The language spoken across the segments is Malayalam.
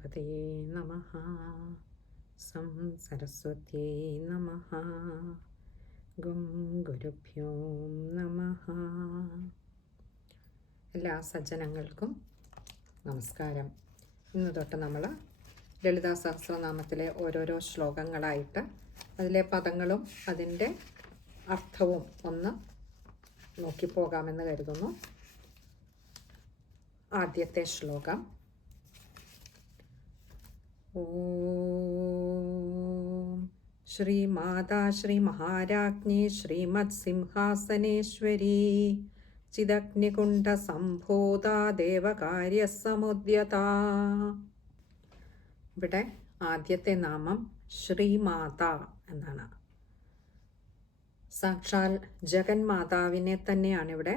ഗണപതയേ നമഃ. സരസ്വത്യേ നമഃ. ഗുരുഭ്യോ നമഃ. എല്ലാ സജ്ജനങ്ങൾക്കും നമസ്കാരം. ഇന്ന് തൊട്ട് നമ്മൾ ലളിതാ സഹസ്രനാമത്തിലെ ഓരോരോ ശ്ലോകങ്ങളായിട്ട് അതിലെ പദങ്ങളും അതിൻ്റെ അർത്ഥവും ഒന്ന് നോക്കിപ്പോകാമെന്ന് കരുതുന്നു. ആദ്യത്തെ ശ്ലോകം: ഓം ശ്രീമാതാ ശ്രീ മഹാരാജ്ഞി ശ്രീമത് സിംഹാസനേശ്വരി ചിദഗ്നികുണ്ഡ സംഭൂതാ ദേവകാര്യസമുദ്യത. ഇവിടെ ആദ്യത്തെ നാമം ശ്രീമാത എന്നാണ്. സാക്ഷാൽ ജഗന്മാതാവിനെ തന്നെയാണ് ഇവിടെ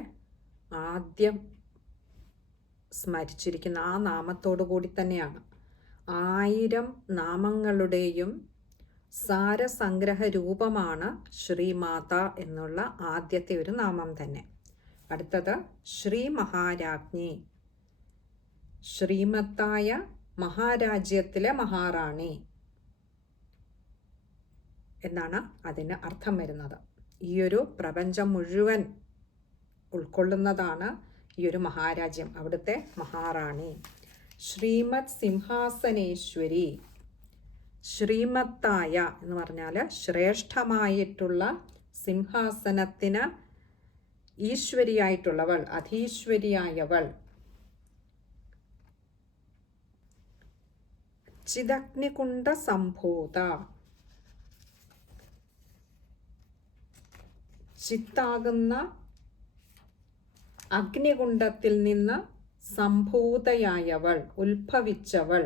ആദ്യം സ്മരിച്ചിരിക്കുന്ന. ആ നാമത്തോടു കൂടി തന്നെയാണ് 1000 നാമങ്ങളുടെയും സാരസംഗ്രഹ രൂപമാണ് ശ്രീമാത എന്നുള്ള ആദ്യത്തെ ഒരു നാമം തന്നെ. അടുത്തത് ശ്രീ മഹാരാജ്ഞി, ശ്രീമത്തായ മഹാരാജ്യത്തിലെ മഹാറാണി എന്നാണ് അതിന് അർത്ഥം വരുന്നത്. ഈ ഒരു പ്രപഞ്ചം മുഴുവൻ ഉൾക്കൊള്ളുന്നതാണ് ഈ ഒരു മഹാരാജ്യം, അവിടുത്തെ മഹാറാണി. ശ്രീമത് സിംഹാസനേശ്വരി, ശ്രീമത്തായ എന്ന് പറഞ്ഞാൽ ശ്രേഷ്ഠമായിട്ടുള്ള സിംഹാസനത്തിന് ഈശ്വരിയായിട്ടുള്ളവൾ, അധീശ്വരിയായവൾ. ചിദഗ്നികുണ്ഡ സംഭൂത, ചിത്താകുന്ന അഗ്നികുണ്ഡത്തിൽ നിന്ന് സംഭൂതയായവൾ, ഉത്ഭവിച്ചവൾ.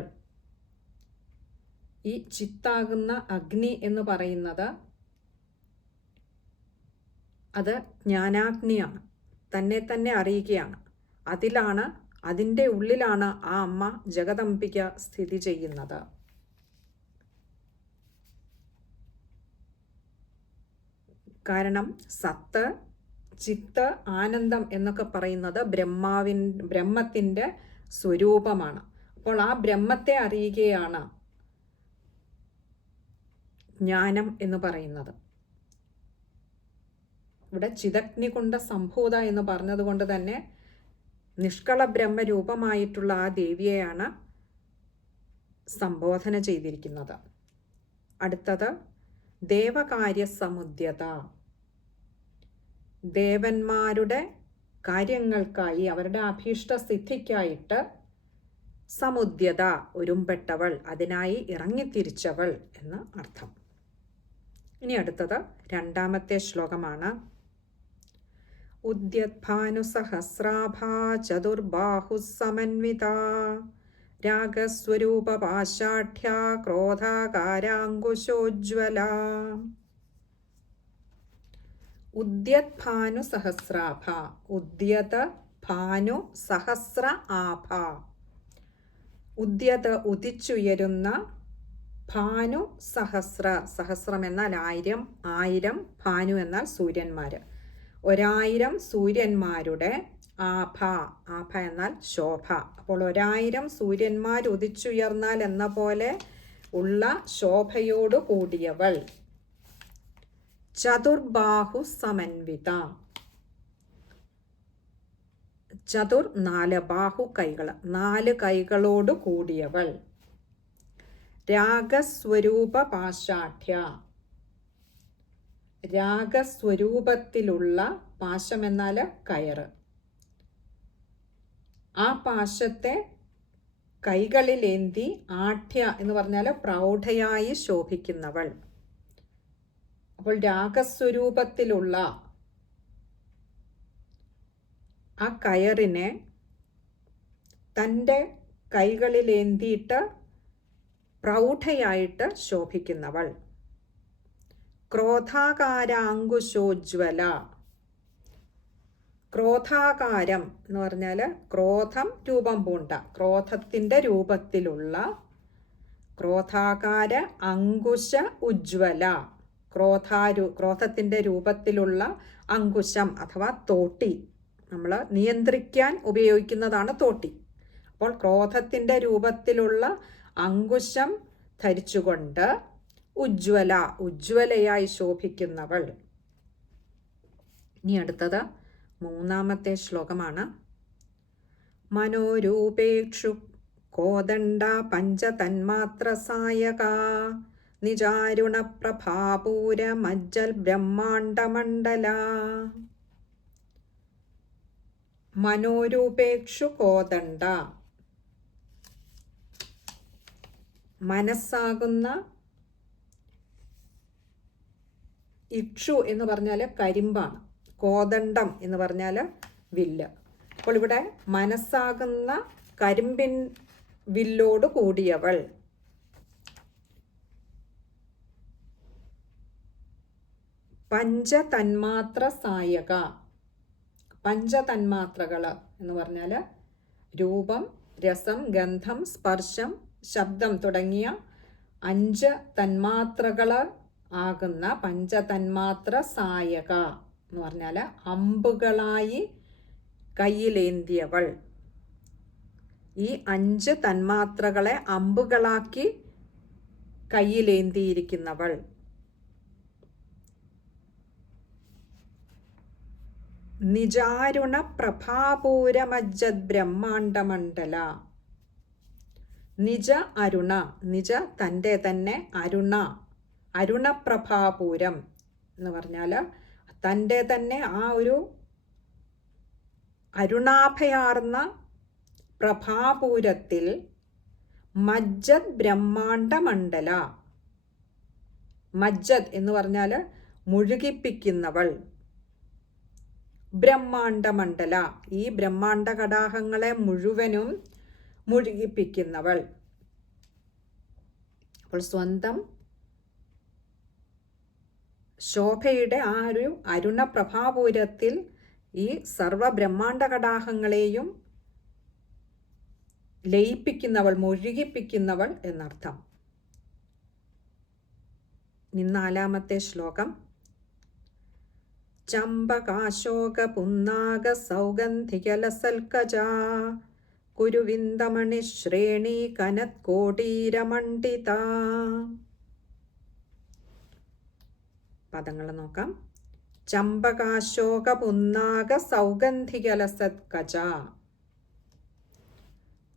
ഈ ചിത്താകുന്ന അഗ്നി എന്ന് പറയുന്നത് അത് ജ്ഞാനാഗ്നിയാണ്, തന്നെ തന്നെ അറിയുകയാണ്. അതിൻ്റെ ഉള്ളിലാണ് ആ അമ്മ ജഗദംബിക സ്ഥിതി ചെയ്യുന്നത്. കാരണം സത്ത്, ചിത്ത്, ആനന്ദം എന്നൊക്കെ പറയുന്നത് ബ്രഹ്മത്തിൻ്റെ സ്വരൂപമാണ്. അപ്പോൾ ആ ബ്രഹ്മത്തെ അറിയുകയാണ് ജ്ഞാനം എന്ന് പറയുന്നത്. ഇവിടെ ചിദഗ്നികുണ്ഡ സംഭൂത എന്ന് പറഞ്ഞതുകൊണ്ട് തന്നെ നിഷ്കള ബ്രഹ്മരൂപമായിട്ടുള്ള ആ ദേവിയെയാണ് സംബോധന ചെയ്തിരിക്കുന്നത്. അടുത്തത് ദേവകാര്യസമുദ്യത, ദേവന്മാരുടെ കാര്യങ്ങൾക്കായി, അവരുടെ അഭീഷ്ടസിദ്ധിക്കായിട്ട് സമുദ്യത, ഒരുമ്പെട്ടവൾ, അതിനായി ഇറങ്ങിത്തിരിച്ചവൾ എന്ന് അർത്ഥം. ഇനി അടുത്തത് രണ്ടാമത്തെ ശ്ലോകമാണ്. ഉദ്യദ്ഭാനുസഹസ്രാഭാ ചതുർബാഹുസമന്വിതാ രാഗസ്വരൂപപാശാഠ്യാ ക്രോധാകാരാങ്കുശോജ്വല. ഉദ്യത് ഭാനു സഹസ്രാഭ, ഉദ്യത് ഭാനു സഹസ്ര ആഭ. ഉദ്യത് ഉദിച്ചുയരുന്ന, ഭാനു സഹസ്ര, സഹസ്രം എന്നാൽ 1000, 1000 ഭാനു എന്നാൽ സൂര്യന്മാർ, 1000 സൂര്യന്മാരുടെ ആഭ, ആഭ എന്നാൽ ശോഭ. അപ്പോൾ 1000 സൂര്യന്മാർ ഉദിച്ചുയർന്നാൽ എന്ന പോലെ ഉള്ള ശോഭയോടു കൂടിയവൾ. ചതുർബാഹു സമന്വിത, ചതുർ 4 ബാഹു കൈകൾ, 4 കൈകളോട് കൂടിയവൾ. രാഗസ്വരൂപ പാശാഠ്യ, രാഗസ്വരൂപത്തിലുള്ള, പാശം എന്നാൽ കയറ്, ആ പാശത്തെ കൈകളിലേന്തി, ആഠ്യ എന്ന് പറഞ്ഞാൽ പ്രൗഢയായി ശോഭിക്കുന്നവൾ. അപ്പോൾ രാഗസ്വരൂപത്തിലുള്ള ആ കയറിനെ തൻ്റെ കൈകളിലേന്തിയിട്ട് പ്രൗഢയായിട്ട് ശോഭിക്കുന്നവൾ. ക്രോധാകാരാങ്കുശോജ്വല, ക്രോധാകാരം എന്ന് പറഞ്ഞാൽ ക്രോധം രൂപം പൂണ്ട, ക്രോധത്തിൻ്റെ രൂപത്തിലുള്ള, ക്രോധാകാര അങ്കുശ ഉജ്വല, ക്രോധത്തിൻ്റെ രൂപത്തിലുള്ള അങ്കുശം അഥവാ തോട്ടി, നമ്മൾ നിയന്ത്രിക്കാൻ ഉപയോഗിക്കുന്നതാണ് തോട്ടി. അപ്പോൾ ക്രോധത്തിൻ്റെ രൂപത്തിലുള്ള അങ്കുശം ധരിച്ചുകൊണ്ട് ഉജ്ജ്വല ഉജ്ജ്വലയായി ശോഭിക്കുന്നവൾ. ഇനി അടുത്തത് 3-ാമത്തെ ശ്ലോകമാണ്. മനോരൂപേക്ഷു കോദണ്ഡ പഞ്ചതന്മാത്ര സായക നിജാരുണ പ്രഭാപൂര മജ്ജൽ ബ്രഹ്മാണ്ഡമണ്ഡല. മനോരൂപേക്ഷു കോദണ്ഡ, മനസ്സാകുന്ന ഇക്ഷു എന്ന് പറഞ്ഞാൽ കരിമ്പാണ്, കോദണ്ഡം എന്ന് പറഞ്ഞാൽ വില്ല്. അപ്പോൾ ഇവിടെ മനസ്സാകുന്ന കരിമ്പിൻ വില്ലോട് കൂടിയവൾ. പഞ്ചതന്മാത്ര സായക, പഞ്ചതന്മാത്രകൾ എന്ന് പറഞ്ഞാൽ രൂപം, രസം, ഗന്ധം, സ്പർശം, ശബ്ദം തുടങ്ങിയ 5 തന്മാത്രകൾ ആകുന്ന പഞ്ചതന്മാത്ര സായക എന്ന് പറഞ്ഞാൽ അമ്പുകളായി കയ്യിലേന്തിയവൾ. ഈ 5 തന്മാത്രകളെ അമ്പുകളാക്കി കയ്യിലേന്തിയിരിക്കുന്നവൾ. നിജാരുണ പ്രഭാപൂരമജ്ജത് ബ്രഹ്മാണ്ഡമണ്ഡല. നിജ അരുണ, നിജ തൻ്റെ തന്നെ, അരുണ അരുണപ്രഭാപൂരം എന്ന് പറഞ്ഞാൽ തൻ്റെ തന്നെ ആ ഒരു അരുണാഭയാർന്ന പ്രഭാപൂരത്തിൽ മജ്ജത് ബ്രഹ്മാണ്ഡമണ്ഡല. മജ്ജത് എന്ന് പറഞ്ഞാൽ മുഴുകിപ്പിക്കുന്നവൾ. ബ്രഹ്മാണ്ഡമണ്ഡല, ഈ ബ്രഹ്മാണ്ഡ കടാഹങ്ങളെ മുഴുവനും മുഴുകിപ്പിക്കുന്നവൾ. അപ്പോൾ സ്വന്തം ശോഭയുടെ ആ ഒരു അരുണ പ്രഭാപൂരത്തിൽ ഈ സർവ ബ്രഹ്മാണ്ഡ കടാഹങ്ങളെയും ലയിപ്പിക്കുന്നവൾ, മുഴുകിപ്പിക്കുന്നവൾ എന്നർത്ഥം. 4-ാമത്തെ ശ്ലോകം. ചമ്പകാശോക പുന്നാഗ സൗഗന്ധികലസൽക്കജ കുരുവിന്ദമണി ശ്രേണി കനത്കോടീരമണ്ഡിത. പദങ്ങൾ നോക്കാം. ചമ്പകാശോക പുന്നാഗ സൗഗന്ധികലസൽക്കജ.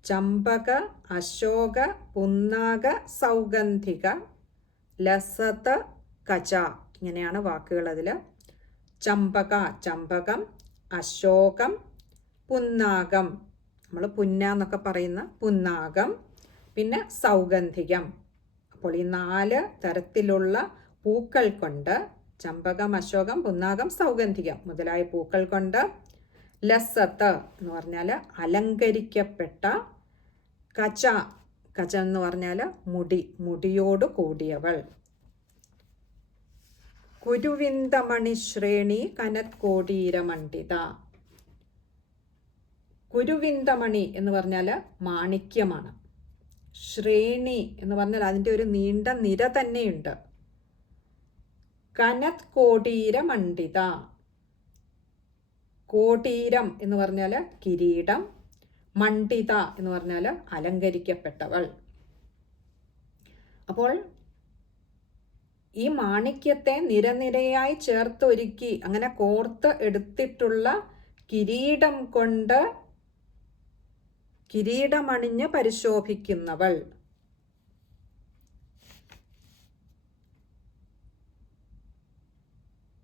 ചമ്പക, അശോക, പുന്നാഗ, സൗഗന്ധിക, ലസത, കജ, ഇങ്ങനെയാണ് വാക്കുകൾ അതിൽ. ചമ്പക ചമ്പകം, അശോകം, പുന്നാഗം നമ്മൾ പുന്ന എന്നൊക്കെ പറയുന്ന പുന്നാഗം, പിന്നെ സൗഗന്ധികം. അപ്പോൾ ഈ 4 തരത്തിലുള്ള പൂക്കൾ കൊണ്ട്, ചമ്പകം, അശോകം, പുന്നാഗം, സൗഗന്ധികം മുതലായ പൂക്കൾ കൊണ്ട്, ലസത്ത് എന്ന് പറഞ്ഞാൽ അലങ്കരിക്കപ്പെട്ട, കച, കച എന്ന് പറഞ്ഞാൽ മുടി, മുടിയോട് കൂടിയവൾ. കുരുവിന്ദമണി ശ്രേണി കനത്കോടീരമണ്ഡിത. കുരുവിന്ദമണി എന്ന് പറഞ്ഞാൽ മാണിക്യമാണ്. ശ്രേണി എന്ന് പറഞ്ഞാൽ അതിൻ്റെ ഒരു നീണ്ട നിര തന്നെയുണ്ട്. കനത്കോടീരമണ്ഡിത, കോടീരം എന്ന് പറഞ്ഞാൽ കിരീടം, മണ്ഡിത എന്ന് പറഞ്ഞാൽ അലങ്കരിക്കപ്പെട്ടവൾ. അപ്പോൾ ഈ മാണിക്യത്തെ നിരനിരയായി ചേർത്തൊരുക്കി അങ്ങനെ കോർത്ത് എടുത്തിട്ടുള്ള കിരീടം കൊണ്ട് കിരീടമണിഞ്ഞ് പരിശോഭിക്കുന്നവൾ.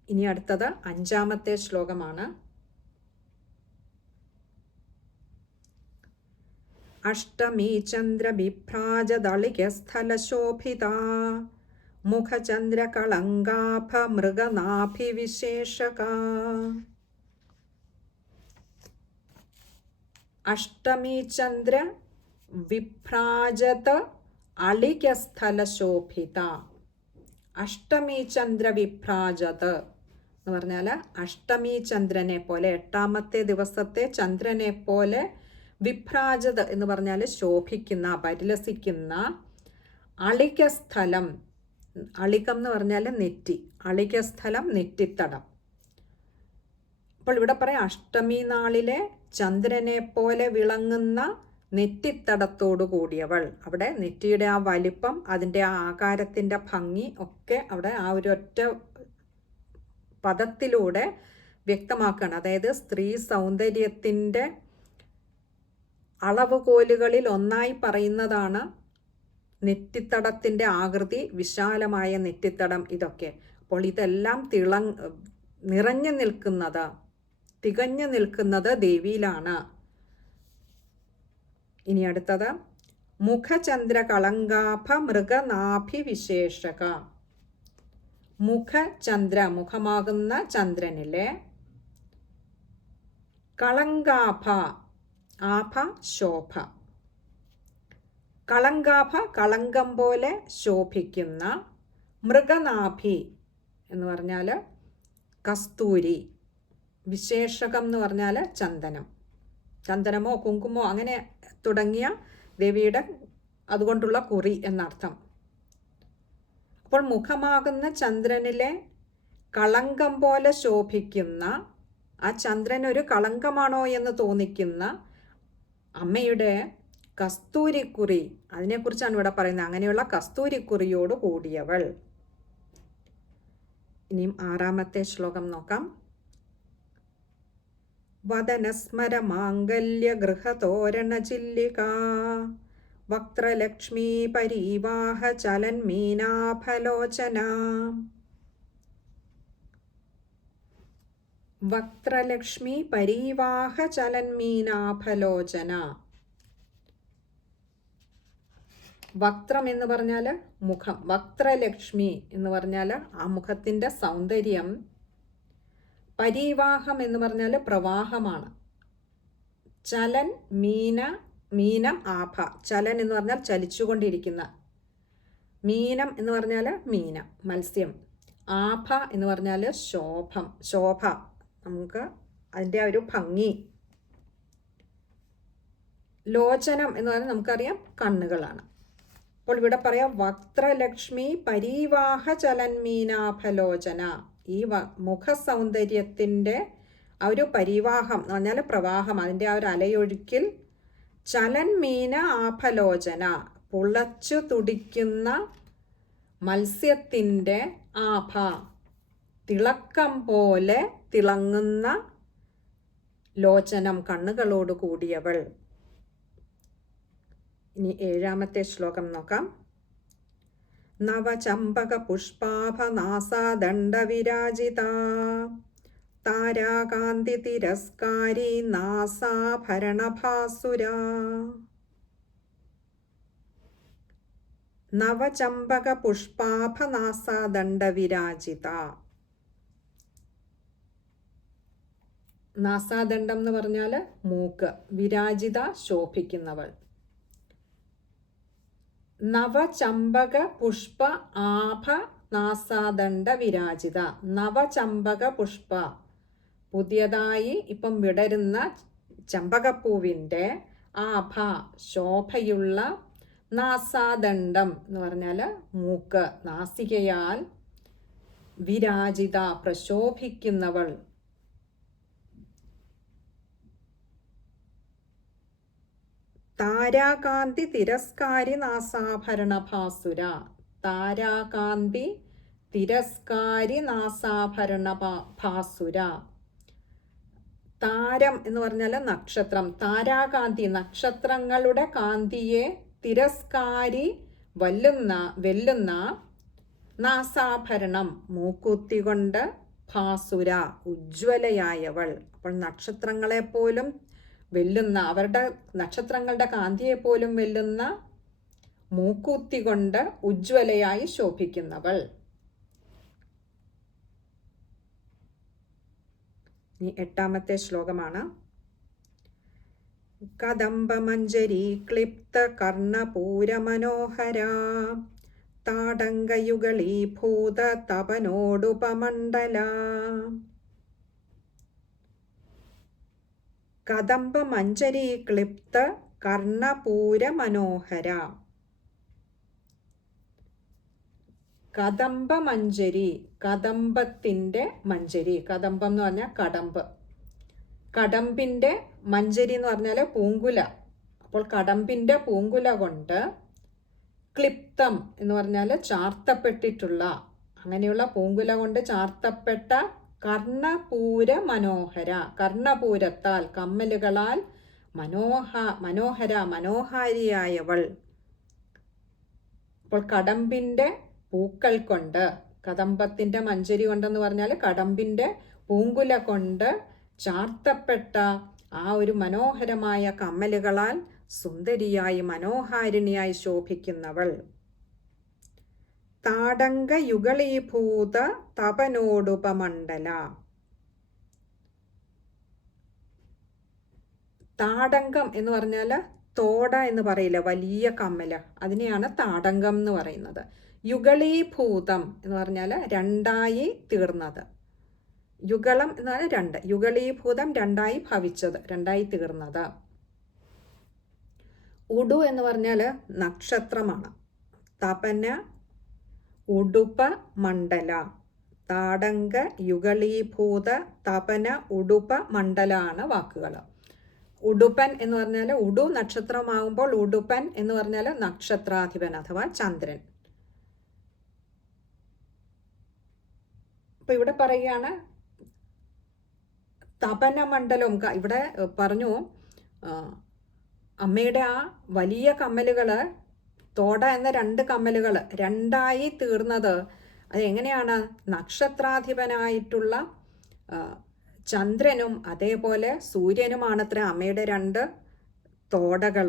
ഇനി അടുത്തത് 5-ാമത്തെ ശ്ലോകമാണ്. അഷ്ടമീ ചന്ദ്രബിഭ്രാജദളികസ്ഥലശോഭിത മുഖചന്ദ്രകളങ്കാഭ മൃഗനാഭിവിശേഷക. അഷ്ടമീ ചന്ദ്ര വിഭ്രാജത അളികസ്ഥലശോഭിത. അഷ്ടമീ ചന്ദ്ര വിഭ്രാജത് എന്ന് പറഞ്ഞാൽ അഷ്ടമീ ചന്ദ്രനെ പോലെ, 8-ാമത്തെ ദിവസത്തെ ചന്ദ്രനെ പോലെ, വിഭ്രാജത് എന്ന് പറഞ്ഞാൽ ശോഭിക്കുന്ന, പരിലസിക്കുന്ന, അളികസ്ഥലം, അളികം എന്ന് പറഞ്ഞാൽ നെറ്റി, അളികസ്ഥലം നെറ്റിത്തടം. അപ്പോൾ ഇവിടെ പറയാം അഷ്ടമി നാളിലെ ചന്ദ്രനെ പോലെ വിളങ്ങുന്ന നെറ്റിത്തടത്തോടു കൂടിയവൾ. അവിടെ നെറ്റിയുടെ ആ വലിപ്പം, അതിൻ്റെ ആ ആകാരത്തിൻ്റെ ഭംഗി ഒക്കെ അവിടെ ആ ഒരു ഒറ്റ പദത്തിലൂടെ വ്യക്തമാക്കുകയാണ്. അതായത് സ്ത്രീ സൗന്ദര്യത്തിൻ്റെ അളവുകോലുകളിൽ ഒന്നായി പറയുന്നതാണ് നെറ്റിത്തടത്തിൻ്റെ ആകൃതി, വിശാലമായ നെറ്റിത്തടം, ഇതൊക്കെ. അപ്പോൾ ഇതെല്ലാം നിറഞ്ഞു നിൽക്കുന്നത്, തികഞ്ഞു നിൽക്കുന്നത് ദേവിയിലാണ്. ഇനി അടുത്തത് മുഖചന്ദ്ര കളങ്കാഭ മൃഗനാഭി വിശേഷക. മുഖചന്ദ്ര, മുഖമാകുന്ന ചന്ദ്രനിലെ, കളങ്കാഭ, ആഭ ശോഭ, കളങ്കാഭ കളങ്കം പോലെ ശോഭിക്കുന്ന, മൃഗനാഭി എന്ന് പറഞ്ഞാൽ കസ്തൂരി, വിശേഷകം എന്ന് പറഞ്ഞാൽ ചന്ദനം, ചന്ദനമോ കുങ്കുമോ അങ്ങനെ തുടങ്ങിയ ദേവിയുടെ അതുകൊണ്ടുള്ള കുറി എന്നർത്ഥം. അപ്പോൾ മുഖമാകുന്ന ചന്ദ്രനിലെ കളങ്കം പോലെ ശോഭിക്കുന്ന, ആ ചന്ദ്രൻ ഒരു കളങ്കമാണോ എന്ന് തോന്നിക്കുന്ന അമ്മയുടെ കസ്തൂരിക്കുറി, അതിനെക്കുറിച്ചാണ് ഇവിടെ പറയുന്നത്. അങ്ങനെയുള്ള കസ്തൂരിക്കുറിയോട് കൂടിയവൾ. ഇനിയും 6ാമത്തെ ശ്ലോകം നോക്കാം. വദനസ്മര മാംഗല്യ ഗൃഹതോരണ ചില്ലിക വക്ത്രലക്ഷ്മീ പരീവാഹ ചലൻ മീനാഫലോചന. വക്ത്രലക്ഷ്മി പരീവാഹ ചലൻ മീനാഫലോചന. വക്ത്രം എന്ന് പറഞ്ഞാൽ മുഖം, വക്ത്രലക്ഷ്മി എന്ന് പറഞ്ഞാൽ ആ മുഖത്തിൻ്റെ സൗന്ദര്യം. പരീവാഹം എന്ന് പറഞ്ഞാൽ പ്രവാഹമാണ്. ചലൻ മീനം ആഭ. ചലൻ എന്ന് പറഞ്ഞാൽ ചലിച്ചുകൊണ്ടിരിക്കുന്ന, മീനം എന്ന് പറഞ്ഞാൽ മീനം, മത്സ്യം. ആഭ എന്ന് പറഞ്ഞാൽ ശോഭ, നമുക്ക് അതിൻ്റെ ആ ഒരു ഭംഗി. ലോചനം എന്ന് പറഞ്ഞാൽ നമുക്കറിയാം കണ്ണുകളാണ്. അപ്പോൾ ഇവിടെ പറയാം വക്ത്രലക്ഷ്മി പരീവാഹ ചലന്മീനാഭലോചന. ഈ മുഖസൗന്ദര്യത്തിൻ്റെ ആ ഒരു പരിവാഹം എന്ന് പറഞ്ഞാൽ പ്രവാഹം, അതിൻ്റെ ആ ഒരു അലയൊഴുക്കിൽ, ചലന്മീന ആഭലോചന, പുളച്ചു തുടിക്കുന്ന മത്സ്യത്തിൻ്റെ ആഭ, തിളക്കം പോലെ തിളങ്ങുന്ന ലോചനം, കണ്ണുകളോട് കൂടിയവൾ. ഇനി 7ാമത്തെ ശ്ലോകം നോക്കാം. നവചമ്പക പുഷ്പാഭനാസാദണ്ഡ വിരാജിത താരാകാന്തി തിരസ്കാരി നാസാഭരണഭാസുര. നവചമ്പക പുഷ്പാഭനാസാദണ്ഡ വിരാജിത. നാസാദണ്ഡം എന്ന് പറഞ്ഞാൽ മൂക്ക്, വിരാജിത ശോഭിക്കുന്നവൾ. നവചമ്പക പുഷ്പ ആഭ നാസാദണ്ഡ വിരാജിത. നവചമ്പക പുഷ്പ, പുതിയതായി ഇപ്പം വിടരുന്ന ചമ്പകപ്പൂവിൻ്റെ ആഭ ശോഭയുള്ള, നാസാദണ്ഡം എന്ന് പറഞ്ഞാൽ മൂക്ക്, നാസികയാൽ, വിരാജിത പ്രശോഭിക്കുന്നവൾ. താരാകാന്തി തിരസ്കാരി നാസാഭരണഭാസുര. താരാകാന്തി തിരസ്കാരി നാസാഭരണഭാസുര. താരം എന്ന് പറഞ്ഞാൽ നക്ഷത്രം. താരാകാന്തി നക്ഷത്രങ്ങളുടെ കാന്തിയെ തിരസ്കാരി വെല്ലുന്ന നാസാഭരണം മൂക്കുത്തി കൊണ്ട് ഭാസുര ഉജ്ജ്വലയായവൾ. അപ്പോൾ നക്ഷത്രങ്ങളെപ്പോലും വെല്ലുന്ന, അവരുടെ നക്ഷത്രങ്ങളുടെ കാന്തിയെപ്പോലും വെല്ലുന്ന മൂക്കുത്തി കൊണ്ട് ഉജ്ജ്വലയായി ശോഭിക്കുന്നവൾ. ഇനി 8ാമത്തെ ശ്ലോകമാണ്. കദംബമഞ്ജരി ക്ലിപ്ത കർണപൂരമനോഹര താടങ്കയുഗളീഭൂത തപനോടുപമണ്ഡല. കദംബമഞ്ജരി ക്ലിപ്ത കർണപൂരമനോഹര. കദംബമഞ്ജരി, കദംബത്തിൻ്റെ മഞ്ജരി. കദംബം എന്ന് പറഞ്ഞാൽ കടമ്പ്. കടമ്പിൻ്റെ മഞ്ജരി എന്ന് പറഞ്ഞാൽ പൂങ്കുല. അപ്പോൾ കടമ്പിൻ്റെ പൂങ്കുല കൊണ്ട് ക്ലിപ്തം എന്ന് പറഞ്ഞാൽ ചാർത്തപ്പെട്ടിട്ടുള്ള, അങ്ങനെയുള്ള പൂങ്കുല കൊണ്ട് ചാർത്തപ്പെട്ട കർണപൂര മനോഹര, കർണപൂരത്താൽ കമ്മലുകളാൽ മനോഹാരിയായവൾ. അപ്പോൾ കടമ്പിൻ്റെ പൂക്കൾ കൊണ്ട്, കദംബത്തിൻ്റെ മഞ്ചരി കൊണ്ടെന്ന് പറഞ്ഞാൽ കടമ്പിൻ്റെ പൂങ്കുല കൊണ്ട് ചാർത്തപ്പെട്ട ആ ഒരു മനോഹരമായ കമ്മലുകളാൽ സുന്ദരിയായി മനോഹാരിണിയായി ശോഭിക്കുന്നവൾ. താടങ്ക യുഗളീഭൂത തപനോടുപമണ്ഡല. താടങ്കം എന്ന് പറഞ്ഞാൽ തോട എന്ന് പറയില്ല, വലിയ കമ്മല, അതിനെയാണ് താടങ്കം എന്ന് പറയുന്നത്. യുഗളീഭൂതം എന്ന് പറഞ്ഞാൽ രണ്ടായി തീർന്നത്. യുഗളം എന്ന് പറഞ്ഞാൽ രണ്ട്, യുഗളീഭൂതം രണ്ടായി ഭവിച്ചത്, രണ്ടായി തീർന്നത്. ഉഡു എന്ന് പറഞ്ഞാൽ നക്ഷത്രമാണ്. തപന ഉടുപ മണ്ഡല. താടങ്ക യുഗളീഭൂത തപന ഉടുപ മണ്ഡലാണ് വാക്കുകൾ. ഉടുപ്പൻ എന്ന് പറഞ്ഞാൽ ഉഡു നക്ഷത്രമാകുമ്പോൾ ഉടുപ്പൻ എന്ന് പറഞ്ഞാൽ നക്ഷത്രാധിപൻ അഥവാ ചന്ദ്രൻ. അപ്പൊ ഇവിടെ പറയുകയാണ് തപനമണ്ഡലവും. ഇവിടെ പറഞ്ഞു അമ്മയുടെ ആ വലിയ കമ്മലുകൾ, തോട എന്ന രണ്ട് കമ്മലുകൾ രണ്ടായി തീർന്നത് അത് എങ്ങനെയാണ്? നക്ഷത്രാധിപനായിട്ടുള്ള ചന്ദ്രനും അതേപോലെ സൂര്യനുമാണത്ര അമ്മയുടെ രണ്ട് തോടകൾ,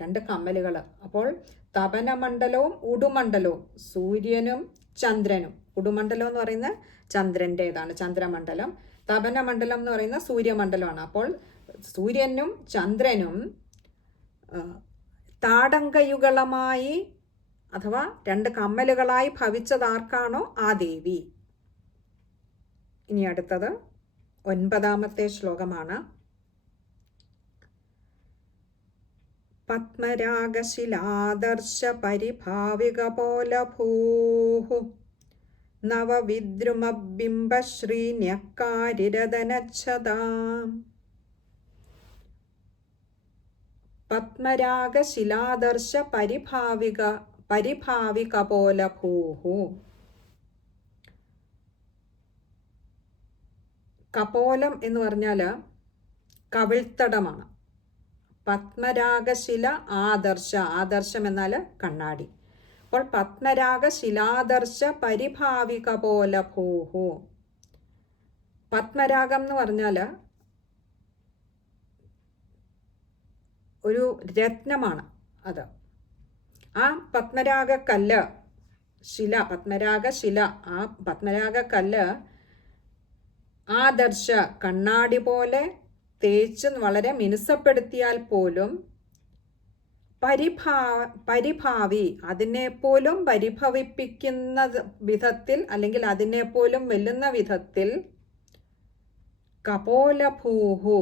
രണ്ട് കമ്മലുകൾ. അപ്പോൾ തപനമണ്ഡലവും ഉടുമണ്ഡലവും, സൂര്യനും ചന്ദ്രനും. ഉടുമണ്ഡലം എന്ന് പറയുന്ന ചന്ദ്രൻ്റേതാണ്, ചന്ദ്രമണ്ഡലം. തപനമണ്ഡലം എന്ന് പറയുന്ന സൂര്യമണ്ഡലമാണ്. അപ്പോൾ സൂര്യനും ചന്ദ്രനും താടങ്കയുഗളമായി അഥവാ രണ്ട് കമ്മലുകളായി ഭവിച്ചതാർക്കാണോ ആ ദേവി. ഇനി അടുത്തത് 9ാമത്തെ ശ്ലോകമാണ്. പത്മരാഗശിലാദർശ പരിഭാവികപോലഭൂഹു നവവിദ്രുമബിംബശ്രീന്യക്കാരിരതനച്ഛതാം. പത്മരാഗശിലാദർശ പരിഭാവികപോലഭൂഹു. കപോലം എന്ന് പറഞ്ഞാൽ കവിൾത്തടമാണ്. പത്മരാഗശില ആദർശ, ആദർശം എന്നാൽ കണ്ണാടി. അപ്പോൾ പത്മരാഗശിലാദർശ പരിഭാവികപോലഭൂഹു. പത്മരാഗം എന്ന് പറഞ്ഞാൽ ഒരു രത്നമാണ് അത്. ആ പത്മരാഗക്കല്ല്, ശില, പത്മരാഗശില, ആ പത്മരാഗക്കല്ല് ആദർശ കണ്ണാടി പോലെ തേച്ച് വളരെ മിനുസപ്പെടുത്തിയാൽ പോലും പരിഭാവി, അതിനെപ്പോലും പരിഭവിപ്പിക്കുന്ന വിധത്തിൽ അല്ലെങ്കിൽ അതിനെപ്പോലും വെല്ലുന്ന വിധത്തിൽ കപോലഭൂഹു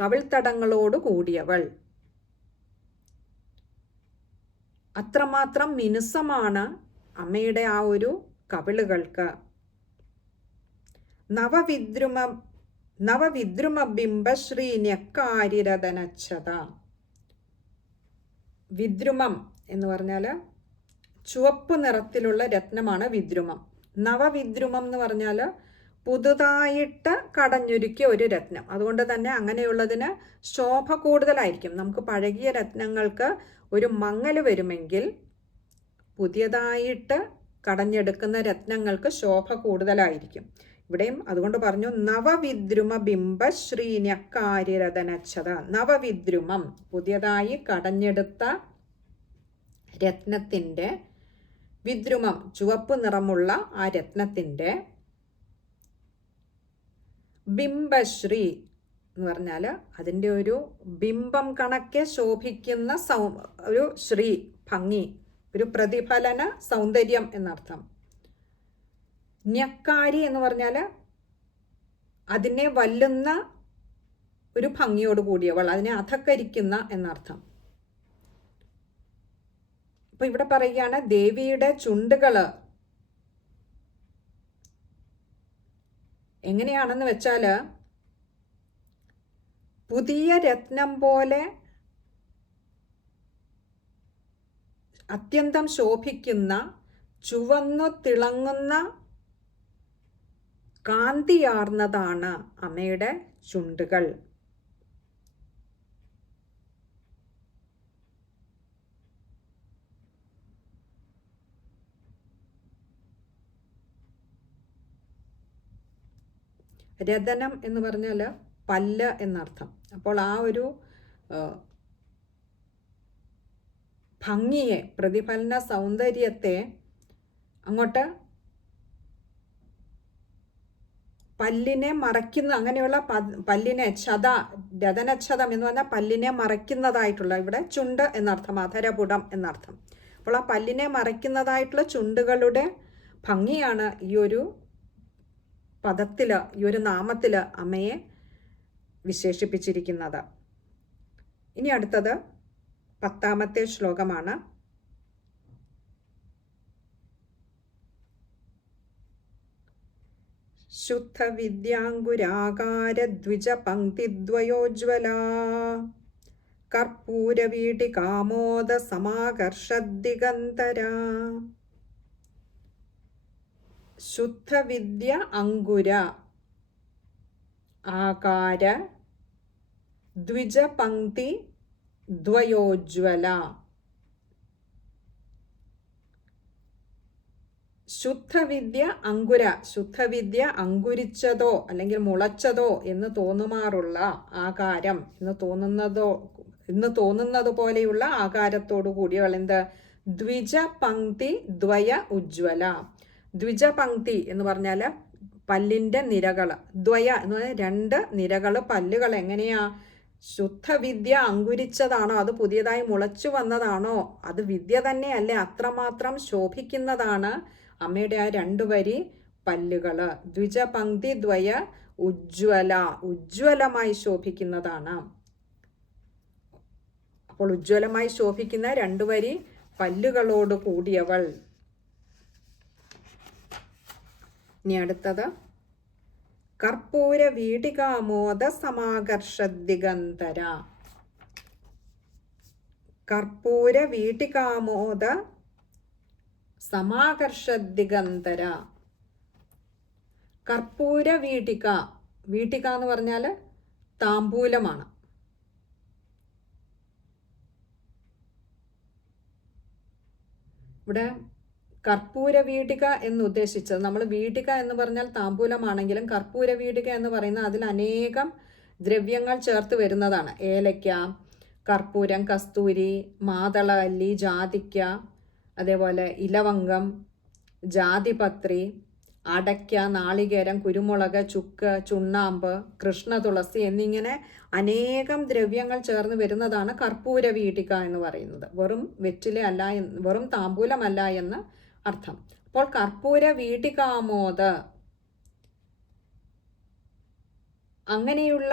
കവിൾത്തടങ്ങളോട് കൂടിയവൾ. അത്രമാത്രം മിനുസമാണ് അമ്മയുടെ ആ ഒരു കവിളുകൾക്ക്. നവവിദ്രുമബിംബശ്രീന്യക്കാരിരതനച്ഛത. വിദ്രുമം എന്ന് പറഞ്ഞാൽ ചുവപ്പ് നിറത്തിലുള്ള രത്നമാണ് വിദ്രുമം. നവവിദ്രുമം എന്ന് പറഞ്ഞാൽ പുതുതായിട്ട് കടഞ്ഞൊരുക്കിയ ഒരു രത്നം. അതുകൊണ്ട് തന്നെ അങ്ങനെയുള്ളതിന് ശോഭ കൂടുതലായിരിക്കും. നമുക്ക് പഴകിയ രത്നങ്ങൾക്ക് ഒരു മങ്ങൽ വരുമെങ്കിൽ പുതിയതായിട്ട് കടഞ്ഞെടുക്കുന്ന രത്നങ്ങൾക്ക് ശോഭ കൂടുതലായിരിക്കും. ഇവിടെയും അതുകൊണ്ട് പറഞ്ഞു നവവിദ്രുമ ബിംബശ്രീന്യക്കാരിരതനച്ഛത. നവവിദ്രുമം, പുതിയതായി കടഞ്ഞെടുത്ത രത്നത്തിൻ്റെ, വിദ്രുമം ചുവപ്പ് നിറമുള്ള ആ രത്നത്തിൻ്റെ, ബിംബശ്രീ എന്ന് പറഞ്ഞാൽ അതിൻ്റെ ഒരു ബിംബം കണക്കെ ശോഭിക്കുന്ന ഒരു ശ്രീ, ഭംഗി, ഒരു പ്രതിഫലന സൗന്ദര്യം എന്നർത്ഥം. ഞക്കാരി എന്ന് പറഞ്ഞാൽ അതിനെ വല്ലുന്ന ഒരു ഭംഗിയോട് കൂടിയവൾ, അതിനെ അധക്കരിക്കുന്ന എന്നർത്ഥം. അപ്പൊ ഇവിടെ പറയുകയാണ് ദേവിയുടെ ചുണ്ടുകൾ എങ്ങനെയാണെന്ന് വെച്ചാൽ പുതിയ രത്നം പോലെ അത്യന്തം ശോഭിക്കുന്ന ചുവന്നു തിളങ്ങുന്ന കാന്തിയാർന്നതാണ് അമ്മയുടെ ചുണ്ടുകൾ. രതനം എന്ന് പറഞ്ഞാൽ പല്ല് എന്നർത്ഥം. അപ്പോൾ ആ ഒരു ഭംഗിയെ, പ്രതിഫലന സൗന്ദര്യത്തെ അങ്ങോട്ട് പല്ലിനെ മറയ്ക്കുന്ന, അങ്ങനെയുള്ള പല്ലിനെ രതനച്ഛതം എന്ന് പറഞ്ഞാൽ പല്ലിനെ മറയ്ക്കുന്നതായിട്ടുള്ള, ഇവിടെ ചുണ്ട് എന്നർത്ഥം, അധരപുടം എന്നർത്ഥം. അപ്പോൾ ആ പല്ലിനെ മറയ്ക്കുന്നതായിട്ടുള്ള ചുണ്ടുകളുടെ ഭംഗിയാണ് ഈ ഒരു പദത്തിൽ, ഈ ഒരു നാമത്തിൽ അമ്മയെ വിശേഷിപ്പിച്ചിരിക്കുന്നത്. ഇനി അടുത്തത് 10ാമത്തെ ശ്ലോകമാണ്. ശുദ്ധ വിദ്യാങ്കുരാകാര ദ്വിജ പംക്തിദ്വയോജ്വല കർപ്പൂരവീടികാമോദ സമാകർഷദ്ദിഗന്തര. ശുദ്ധവിദ്യ അങ്കുര ആകാര ദ്വിജപംക്തി ദ്വയോജ്വല. ശുദ്ധവിദ്യ അങ്കുര, ശുദ്ധവിദ്യ അങ്കുരിച്ചതോ അല്ലെങ്കിൽ മുളച്ചതോ എന്ന് തോന്നുമാറുള്ള ആകാരം, എന്ന് തോന്നുന്നത് പോലെയുള്ള ആകാരത്തോടു കൂടിയുള്ള എന്ത്? ദ്വിജപംക്തി ദ്വയ ഉജ്വല. ദ്വിജപംക്തി എന്ന് പറഞ്ഞാൽ പല്ലിൻ്റെ നിരകൾ, ദ്വയ എന്ന് പറഞ്ഞാൽ 2 നിരകൾ പല്ലുകൾ. എങ്ങനെയാ? ശുദ്ധവിദ്യ അങ്കുരിച്ചതാണോ, അത് പുതിയതായി മുളച്ചു വന്നതാണോ, അത് വിദ്യ തന്നെയല്ലേ, അത്രമാത്രം ശോഭിക്കുന്നതാണ് അമ്മയുടെ ആ 2 വരി പല്ലുകൾ. ദ്വിജപംക്തി ദ്വയ ഉജ്വല, ഉജ്വലമായി ശോഭിക്കുന്നതാണ്. അപ്പോൾ ഉജ്വലമായി ശോഭിക്കുന്ന 2 വരി പല്ലുകളോട് കൂടിയവൾ. ഇനി അടുത്തത് കർപ്പൂര വീടികാമോദ സമാകർഷദ്ദിഗന്തര. കർപ്പൂര വീടികാമോദ സമാകർഷദ്ദിഗന്തര. കർപ്പൂര വീടിക, വീടിക എന്ന് പറഞ്ഞാൽ താമ്പൂലമാണ്. ഇവിടെ കർപ്പൂര വീടിക എന്ന് ഉദ്ദേശിച്ചത്, നമ്മൾ വീടിക എന്ന് പറഞ്ഞാൽ താമ്പൂലമാണെങ്കിലും കർപ്പൂര വീടിക എന്ന് പറയുന്ന അതിൽ അനേകം ദ്രവ്യങ്ങൾ ചേർത്ത് വരുന്നതാണ്. ഏലയ്ക്ക, കർപ്പൂരം, കസ്തൂരി, മാതളല്ലി, ജാതിക്ക, അതേപോലെ ഇലവങ്കം, ജാതിപത്രി, അടയ്ക്ക, നാളികേരം, കുരുമുളക്, ചുക്ക്, ചുണ്ണാമ്പ്, കൃഷ്ണതുളസി എന്നിങ്ങനെ അനേകം ദ്രവ്യങ്ങൾ ചേർന്ന് വരുന്നതാണ് കർപ്പൂര വീടിക എന്ന് പറയുന്നത്. വെറും വെറ്റില അല്ല, വെറും താമ്പൂലമല്ല എന്ന് അർത്ഥം. അപ്പോൾ കർപ്പൂര വീടികാമോദ, അങ്ങനെയുള്ള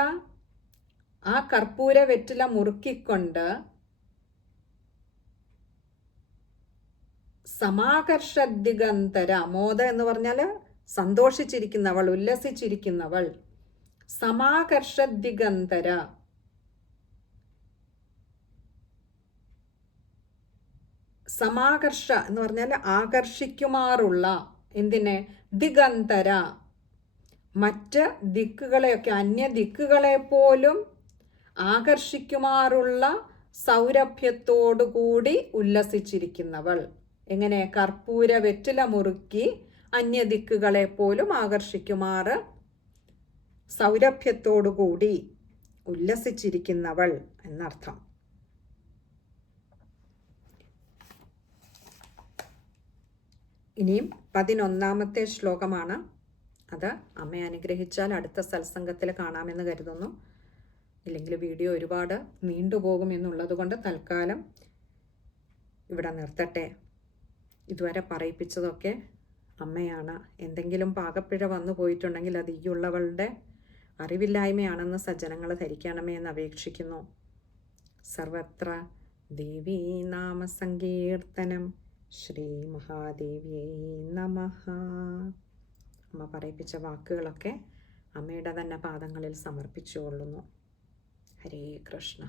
ആ കർപ്പൂര വെറ്റില മുറുക്കിക്കൊണ്ട് സമാകർഷദ്ദിഗന്തര. മോദ എന്ന് പറഞ്ഞാൽ സന്തോഷിച്ചിരിക്കുന്നവൾ, ഉല്ലസിച്ചിരിക്കുന്നവൾ. സമാകർഷദ്ദിഗന്തര, സമാകർഷ എന്ന് പറഞ്ഞാൽ ആകർഷിക്കുമാറുള്ള. എന്തിനെ? ദിഗന്തര, മറ്റ് ദിക്കുകളെയൊക്കെ, അന്യ ദിക്കുകളെ പോലും ആകർഷിക്കുമാറുള്ള സൗരഭ്യത്തോടുകൂടി ഉല്ലസിച്ചിരിക്കുന്നവൾ. എങ്ങനെ? കർപ്പൂര വെറ്റില മുറുക്കി അന്യദിക്കുകളെ പോലും ആകർഷിക്കുമാറ് സൗരഭ്യത്തോടുകൂടി ഉല്ലസിച്ചിരിക്കുന്നവൾ എന്നർത്ഥം. ഇനിയും 11ാമത്തെ ശ്ലോകമാണ്. അത് അമ്മയെ അനുഗ്രഹിച്ചാൽ അടുത്ത സത്സംഗത്തിൽ കാണാമെന്ന് കരുതുന്നു. ഇല്ലെങ്കിൽ വീഡിയോ ഒരുപാട് നീണ്ടുപോകും എന്നുള്ളത് കൊണ്ട് തൽക്കാലം ഇവിടെ നിർത്തട്ടെ. ഇതുവരെ പറയിപ്പിച്ചതൊക്കെ അമ്മയാണ്. എന്തെങ്കിലും പാകപ്പിഴ വന്നു പോയിട്ടുണ്ടെങ്കിൽ അത് ഈ ഉള്ളവളുടെ അറിവില്ലായ്മയാണെന്ന് സജ്ജനങ്ങൾ ധരിക്കണമേ എന്ന് അപേക്ഷിക്കുന്നു. സർവത്ര ദേവീ നാമ സങ്കീർത്തനം. ശ്രീ മഹാദേവിയേ നമഃ. അമ്മ പറയിപ്പിച്ച വാക്കുകളൊക്കെ അമ്മയുടെ തന്നെ പാദങ്ങളിൽ സമർപ്പിച്ചുകൊള്ളുന്നു. ഹരേ കൃഷ്ണ.